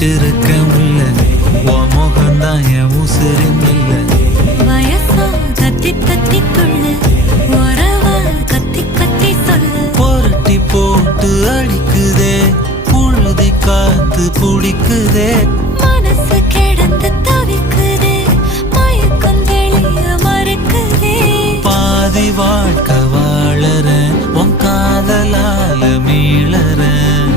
வச்சிருக்க முல்ல உன் முகம்தான் என் உசுரின் இல்ல வயசா தத்தி தத்தி துள்ளு உறவா கத்தி கத்தி சொல்லு புரட்டி போட்டு அடிக்குதே புழுதி காத்து புடிக்குதே மனசு கிடந்து தவிக்குதே மயக்கம் தெளிய மறுக்குதே பாதி வாழ்க்கை வாழறேன் உன் காதலால மீளறேன்